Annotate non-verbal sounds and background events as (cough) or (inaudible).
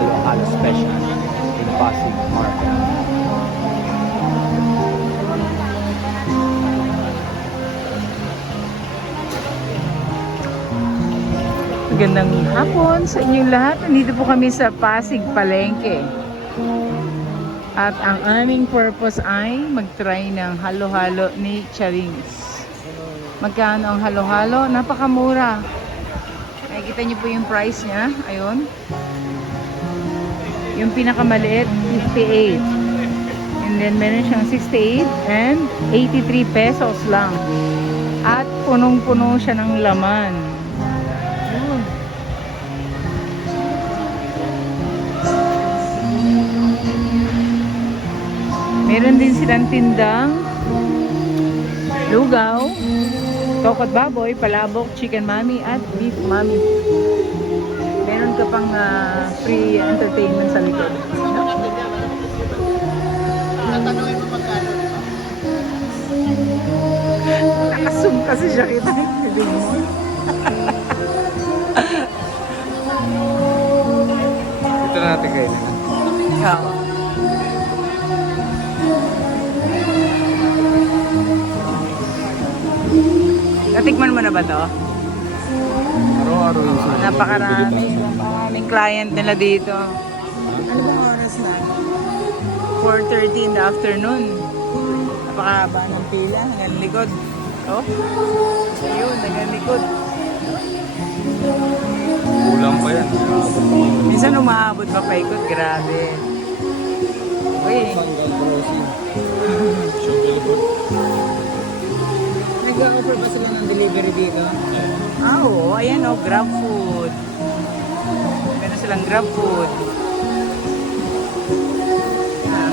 halo-halo special in Pasig Market. Magandang hapon sa inyong lahat. Nandito po kami sa Pasig Palengke. At ang aming purpose ay mag-try ng halo-halo ni Charings. Magkano ang halo-halo? Napakamura. Nakikita niyo po yung price niya. Ayun. Yung pinakamaliit, 58. And then meron siyang 68 and 83 pesos lang. At punong-puno siya ng laman. Meron din silang tindang lugaw, tokot baboy, palabok, chicken mami, at beef mami. Meron ka pang ah, free entertainment sa likod. Tatanungin mo magkano. Nakasum kasi siya kita. Hindi mo. Ito na natin kayo. Ikaw. Natikman mo na ba to? Araw-araw lang sila. Napakarami. Maraming client nila dito. Ano bang oras na? 4.30 in the afternoon. Napakahaba ng pila. Hanggang likod. Oh. Ayun, hanggang likod. Kulang pa yan. Minsan umaabot pa paikot. Grabe. Uy. (laughs) Nag-offer ba sila ng delivery dito? Ah, oo. Ayan o, oh, grab food. Meron silang grab food. Ah.